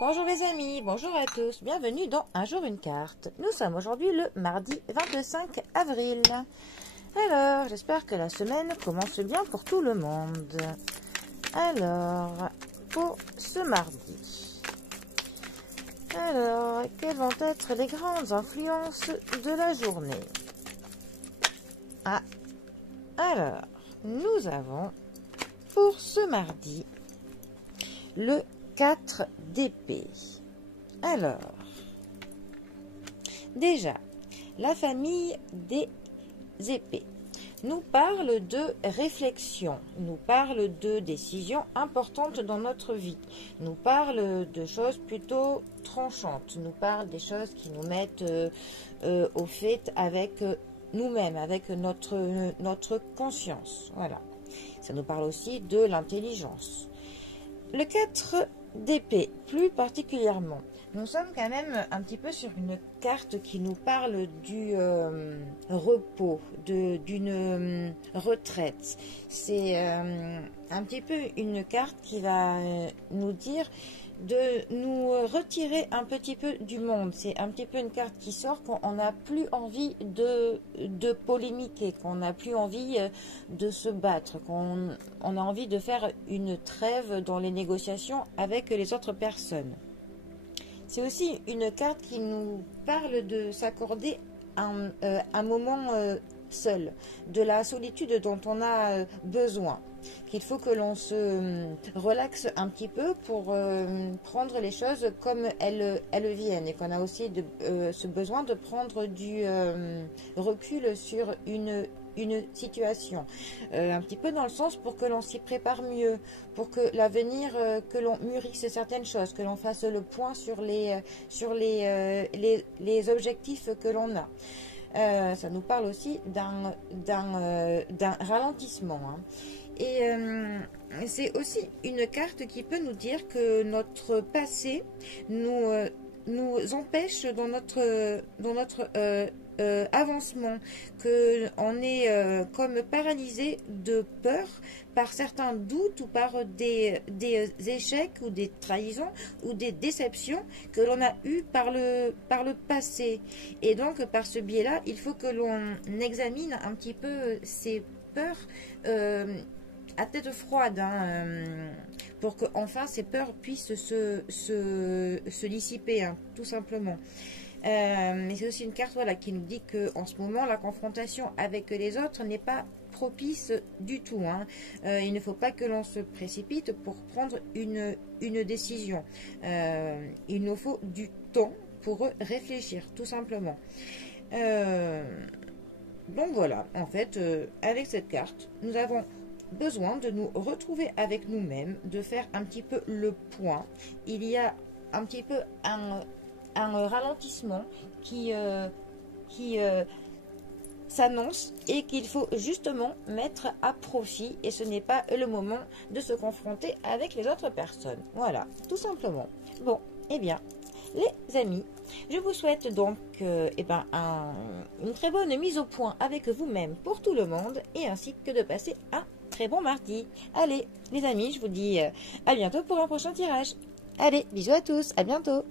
Bonjour les amis, bonjour à tous, bienvenue dans Un jour une carte. Nous sommes aujourd'hui le mardi 25 avril. Alors, j'espère que la semaine commence bien pour tout le monde. Alors, pour ce mardi. Alors, quelles vont être les grandes influences de la journée? Alors, nous avons pour ce mardi le 4 d'épée. Alors, déjà, la famille des épées nous parle de réflexion, nous parle de décisions importantes dans notre vie, nous parle de choses plutôt tranchantes, nous parle des choses qui nous mettent au fait avec nous-mêmes, avec notre conscience. Voilà. Ça nous parle aussi de l'intelligence. Le 4 d'épée, plus particulièrement, nous sommes quand même un petit peu sur une carte qui nous parle du repos, d'une retraite. C'est un petit peu une carte qui va nous dire de nous retirer un petit peu du monde. C'est un petit peu une carte qui sort quand on n'a plus envie de polémiquer, qu'on n'a plus envie de se battre, qu'on a envie de faire une trêve dans les négociations avec les autres personnes. C'est aussi une carte qui nous parle de s'accorder un moment seul, de la solitude dont on a besoin, qu'il faut que l'on se relaxe un petit peu pour prendre les choses comme elles viennent, et qu'on a aussi ce besoin de prendre du recul sur une situation, un petit peu dans le sens pour que l'on s'y prépare mieux, pour que l'avenir, que l'on mûrisse certaines choses, que l'on fasse le point sur les objectifs que l'on a. Ça nous parle aussi d'un ralentissement, hein. Et c'est aussi une carte qui peut nous dire que notre passé nous empêche dans notre avancement, qu'on est comme paralysé de peur par certains doutes ou par des échecs ou des trahisons ou des déceptions que l'on a eues par le passé. Et donc par ce biais-là, il faut que l'on examine un petit peu ces peurs à tête froide, hein, pour que enfin ces peurs puissent se dissiper, hein, tout simplement. Mais c'est aussi une carte, voilà, qui nous dit qu'en ce moment, la confrontation avec les autres n'est pas propice du tout, hein. Il ne faut pas que l'on se précipite pour prendre une décision. Il nous faut du temps pour réfléchir, tout simplement. Donc voilà, en fait, avec cette carte, nous avons besoin de nous retrouver avec nous-mêmes, de faire un petit peu le point. Il y a un petit peu un ralentissement qui s'annonce et qu'il faut justement mettre à profit, et ce n'est pas le moment de se confronter avec les autres personnes. Voilà, tout simplement. Bon, eh bien, les amis, je vous souhaite donc une très bonne mise au point avec vous-même pour tout le monde, et ainsi que de passer un très bon mardi. Allez, les amis, je vous dis à bientôt pour un prochain tirage. Allez, bisous à tous, à bientôt.